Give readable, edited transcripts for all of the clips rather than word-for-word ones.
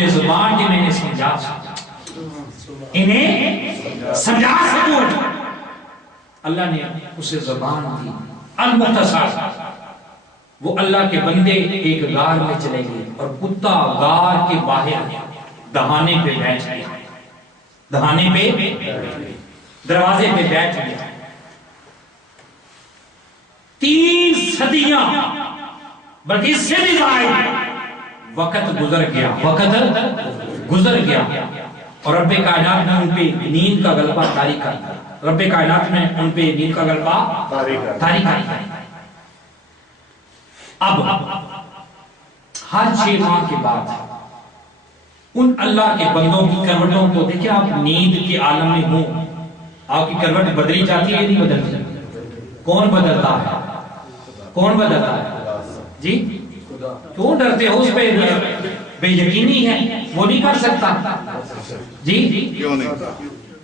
مجھے زبان کی میں نے سمجھا سکوں، انہیں سمجھا سکوں۔ اللہ نے اسے زبان دی المختصر۔ وہ اللہ کے بندے ایک غار میں چلے گئے اور کتا غار کے باہر دہانے پہ بیٹھ گیا، دہانے پہ دروازے پہ بیٹھ گیا۔ 3 صدیاں بلکہ اس سے بھی زائد وقت گزر گیا، وقت گزر گیا، اور رب کائنات نے ان پہ نیند کا غلبہ طاری کر دیا۔ رب کائنات نے ان پہ نیند کا غلبہ طاری کر دیا۔ اب ہر 6 ماہ کے بعد ان اللہ کے بندوں کی کروٹوں کو دیکھیں، آپ نیند کے عالم میں ہوں، آپ کی کروٹ بدلی جاتی ہے نہیں بدلتی؟ کون بدلتا ہے؟ کون بدلتا ہے؟ جی کیوں ڈرتے ہو؟ اس پہ بے یقینی ہے، وہ نہیں کر سکتا جی،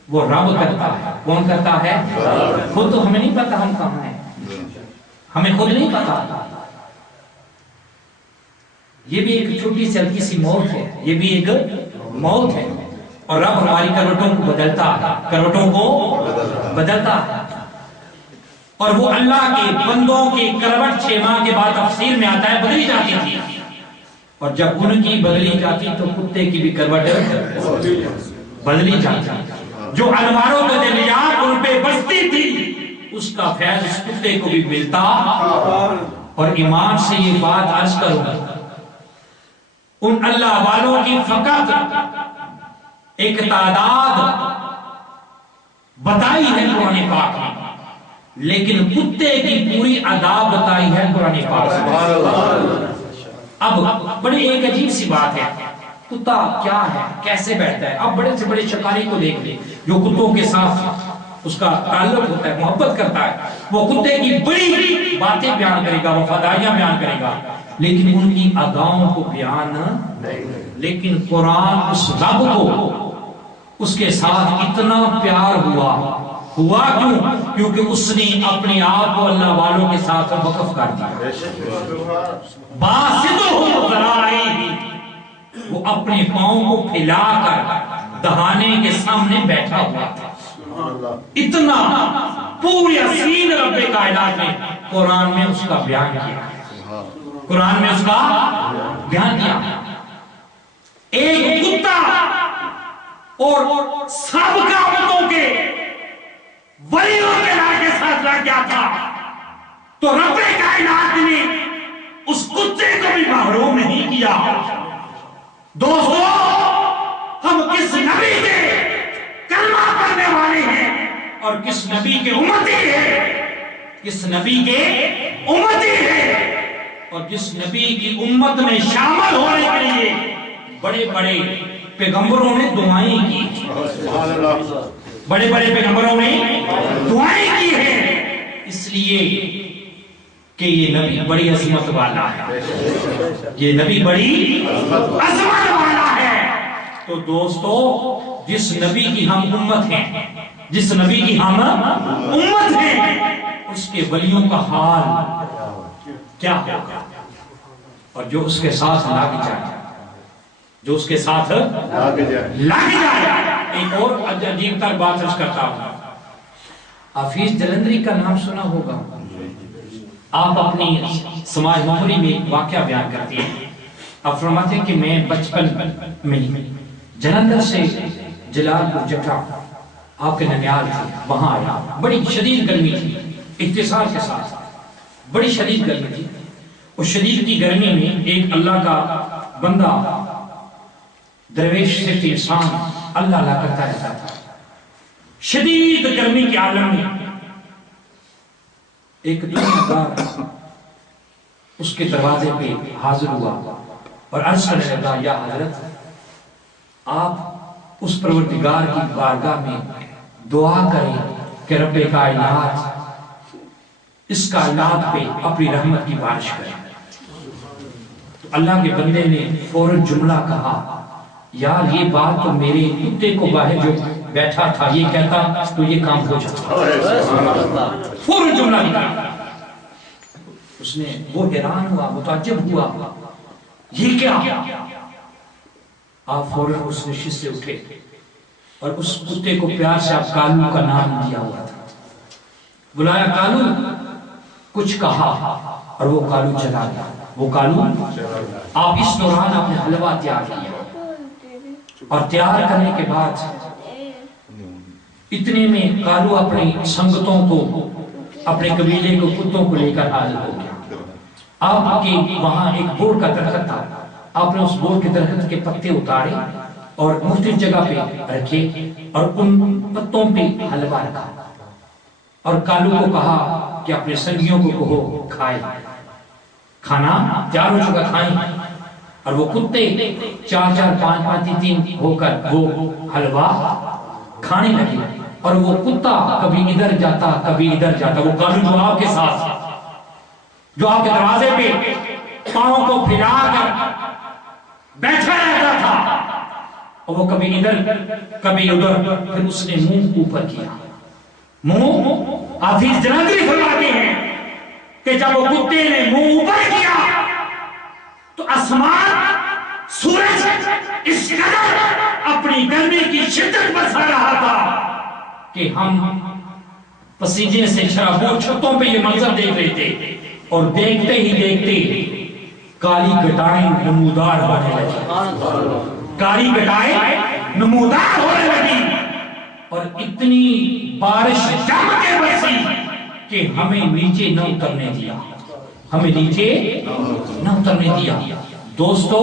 وہ رب کرتا ہے۔ کون کرتا ہے؟ خود تو ہمیں نہیں پتا ہم کہاں ہیں، ہمیں خود نہیں پتا۔ یہ بھی ایک چھوٹی سی ہلکی سی موت ہے، یہ بھی ایک موت ہے، اور رب ہماری کروٹوں کو بدلتا ہے، کروٹوں کو بدلتا ہے۔ اور وہ اللہ کے بندوں کی کروٹ 6 ماہ کے بعد تفسیر میں آتا ہے بدلی جاتی تھی، اور جب ان کی بدلی جاتی تو کتے کی بھی کروٹ بدلی جاتی۔ جو انواروں کا نجات ان پہ بستی تھی، اس کا فیض اس کتے کو بھی ملتا۔ اور ایمان سے یہ بات عرض کروں، ان اللہ والوں کی فقط ایک تعداد بتائی ہے قرآن پاک میں، لیکن کتے کی پوری عذاب بتائی ہے قرآن پاک میں۔ اب بڑی ایک عجیب سی بات ہے، کتا کیا ہے، کیسے بیٹھتا ہے؟ اب بڑے سے بڑے شکاری کو دیکھ لیں جو کتوں کے ساتھ اس کا تعلق ہوتا ہے، محبت کرتا ہے، وہ کتے کی بڑی باتیں بیان کرے گا، وفاداریاں بیان کرے گا، لیکن ان کی اداؤں کو بیان نہیں۔ لیکن قرآن اس رب کو اس کے ساتھ اتنا پیار ہوا کیوں؟ کیونکہ اس نے اپنے آپ کو اللہ والوں کے ساتھ وقف کر دیا۔ باسطہم ذرائعہ، وہ اپنے پاؤں کو پھیلا کر دہانے کے سامنے بیٹھا ہوا تھا۔ اتنا پورے سین رب کائنات نے قرآن میں اس کا بیان کیا، قرآن میں اس کا بیان کیا۔ ایک کتا اور سابقہ امتوں کے ولیوں کے راہ کے ساتھ لڑ گیا تھا، تو رب کائنات نے اس کتے کو بھی محروم نہیں کیا۔ دوستو، ہم کس نبی کے کلمہ پڑھنے والے ہیں اور کس نبی کے امتی ہیں؟ کس نبی کے امتی ہیں، اور جس نبی کی امت میں شامل ہونے کے لیے بڑے بڑے پیغمبروں نے دعائیں کی، بڑے بڑے پیغمبروں نے دعائیں کی ہیں، اس لیے کہ یہ نبی بڑی عظمت والا ہے، یہ نبی بڑی عظمت والا ہے۔ تو دوستو، جس نبی کی ہم امت ہیں، جس نبی کی ہم امت ہیں، اس کے ولیوں کا حال کیا ہوگا؟ اور جو اس کے ساتھ لگ جائے، جو اس کے ساتھ لگ جائے۔ ایک اور عجیب تر بات عرض کرتا ہوں، حفیظ جلندری کا نام سنا ہوگا، آپ اپنی سماج محوری میں ایک واقعہ بیان کرتی ہیں۔ آپ فرماتے ہیں کہ میں بچپن میں جلندر سے جلال پور جٹا آپ کے ننیال تھے، وہاں آیا، بڑی شدید گرمی تھی، اختصار کے ساتھ بڑی شدید گرمی تھی۔ اس شدید کی گرمی میں ایک اللہ کا بندہ درویش صرف انسان اللہ اللہ کرتا رہتا تھا۔ شدید گرمی کے عالم میں ایک دنیا دار اس کے دروازے پہ حاضر ہوا اور عرض کرنے لگا، یا حضرت، آپ اس پروردگار کی بارگاہ میں دعا کریں کہ رب کائنات اس کائنات پہ اپنی رحمت کی بارش کرے۔ تو اللہ کے بندے نے فوراً جملہ کہا، یار یہ بات تو میرے کتے کو باہر جو بیٹھا تھا یہ کہتا تو یہ کام ہو جاتا۔ فوراً جملہ نکلا۔ اس نے وہ حیران ہوا، متعجب ہوا، یہ کیا؟ آپ فوراً اس نشست سے اٹھے اور اس کتے کو پیار سے آپ کالو کا نام دیا ہوا تھا، بلایا کالو، کچھ کہا اور وہ کالو چلا گیا۔ وہ کالو آپ اس دوران آپ نے حلوہ تیار کیا اور تیار کرنے کے بعد اتنے میں کالو اپنی سنگتوں کو، اپنے قبیلے کو، کتوں کو لے کر حاضر ہو گیا۔ آپ کے وہاں ایک بور کا درخت تھا، آپ نے اس بور کے درخت کے پتے اتارے اور مختلف جگہ پہ رکھے اور ان پتوں پہ حلوہ رکھا اور کالو کو کہا کہ اپنے سنگیوں کو کہو کھائے۔ کھانا تیار ہو چکا، کھائیں۔ اور وہ کتے 4 4 5 5 3 ہو کر وہ حلوہ کھانے لگے اور وہ کتا کبھی ادھر جاتا کبھی ادھر جاتا۔ وہ کالو جو آپ کے ساتھ، جو آپ کے دروازے پہ پاؤں کو پھیلا کر بیٹھا رہتا تھا، اور وہ کبھی ادھر کبھی ادھر، پھر اس نے منہ اوپر کیا۔ منہ حافظ جلندری فرماتے ہیں کہ جب وہ کتے نے منہ اوپر کیا تو آسمان، سورج اس قدر اپنی گرمی کی شدت برسا رہا تھا کہ ہم پسینے سے شرابور چھتوں پہ یہ منظر دیکھ رہے تھے، اور دیکھتے ہی دیکھتے کالی گٹائیں نمودار ہونے لگی، کالی گٹائیں نمودار ہونے لگی، اور اتنی بارش جم کے برسی کہ ہمیں نیچے نہ اترنے دیا، ہمیں نیچے نہ اترنے دیا۔ دوستو،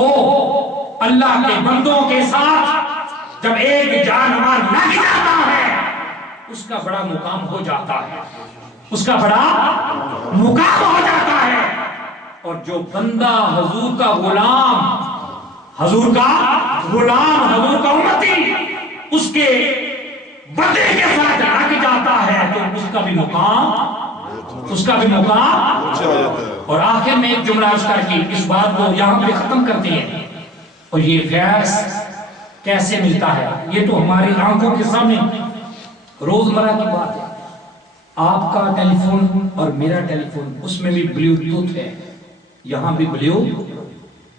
اللہ کے بندوں کے ساتھ جب ایک جانور لگ جاتا ہے اس کا بڑا مقام ہو جاتا ہے، اس کا بڑا مقام ہو جاتا ہے۔ اور جو بندہ حضور کا غلام، حضور کا غلام، حضور کا امتی اس کے بندے کے ساتھ لگ جاتا ہے تو اس کا بھی مقام، اس کا بھی مقام۔ اور آخر میں ایک جملہ عرض کر کے اس بات کو یہاں پہ ختم کرتے ہیں، اور یہ فیض کیسے ملتا ہے یہ تو ہماری آنکھوں کے سامنے روزمرہ کی بات ہے۔ آپ کا ٹیلی فون اور میرا ٹیلی فون، اس میں بھی بلوٹوتھ ہے، یہاں بھی بلوٹوتھ۔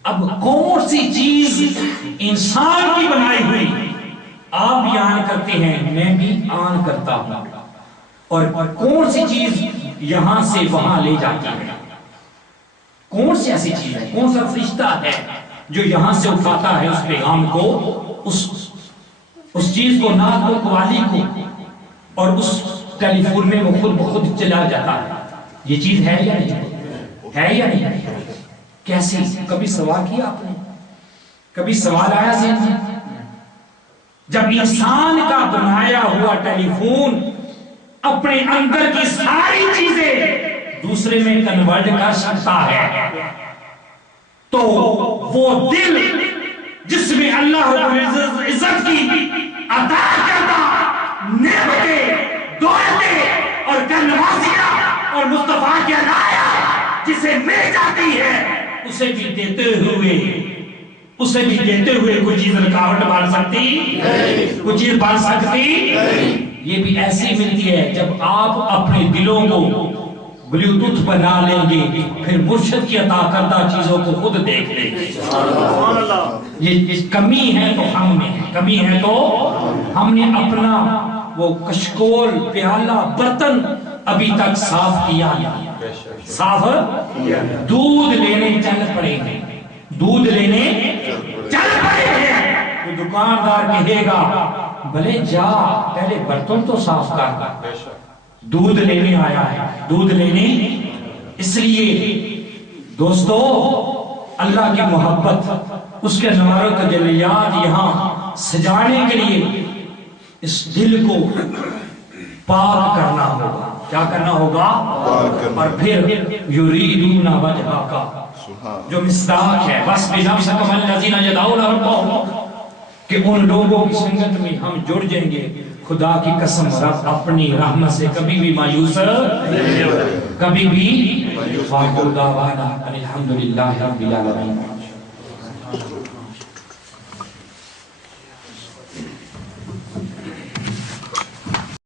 اب کون سی چیز انسان کی بنائی ہوئی آپ بھی آن کرتے ہیں، میں بھی آن کرتا ہوں، اور کون سی چیز یہاں سے وہاں لے جاتی ہے؟ کون سی ایسی چیز ہے، کون سا فرشتہ ہے جو یہاں سے اٹھاتا ہے اس پیغام کو، اس چیز کو، نعت کو، قوالی کو، اور اس ٹیلی فون میں وہ خود بخود چلا جاتا ہے؟ یہ چیز ہے یا نہیں؟ ہے یا نہیں؟ کیسے؟ کبھی سوال کیا آپ نے؟ کبھی سوال آیا ذہن میں؟ جب انسان کا بنایا ہوا ٹیلی فون اپنے اندر کی ساری چیزیں دوسرے میں کنورٹ کر سکتا ہے تو وہ دل جس میں اللہ رب العزت کی عطا کردہ نعمتیں، دولتیں اور نوازیاں اور مصطفیٰ کی عنایات جسے مل جاتی ہے، اسے بھی دیتے ہوئے کوئی چیز رکاوٹ بن سکتی؟ کوئی چیز بن سکتی؟ یہ بھی ایسی ملتی ہے جب آپ اپنے دلوں کو بلوٹوتھ بنا لیں گے، پھر مرشد کی عطا کردہ چیزوں کو خود دیکھ لیں گے۔ یہ کمی ہے تو ہم میں ہے، کمی ہے تو ہم نے اپنا وہ کشکول، پیالہ، برتن ابھی تک صاف کیا نہیں، صاف دودھ لینے چل پڑے ہیں، دودھ لینے چل پڑے ہیں۔ وہ دکاندار کہے گا بھلے جا پہلے برتن تو صاف کر، دودھ لینے آیا ہے، دودھ لینے۔ اس لیے دوستو، اللہ کی محبت، اس کے انوار و تجلیات یہاں سجانے کے لیے اس دل کو پاک کرنا ہوگا۔ کیا کرنا ہوگا؟ اور پھر یریدون وجہہ کا جو مصداق ہے، بس بنفسک والذین یدعون ربہم، کہ ان لوگوں کی سنگت میں ہم جڑ جائیں گے۔ خدا کی قسم، رب اپنی رحمت سے کبھی بھی مایوس نہیں، کبھی بھی۔ وآخر دعوانا الحمدللہ رب العالمین۔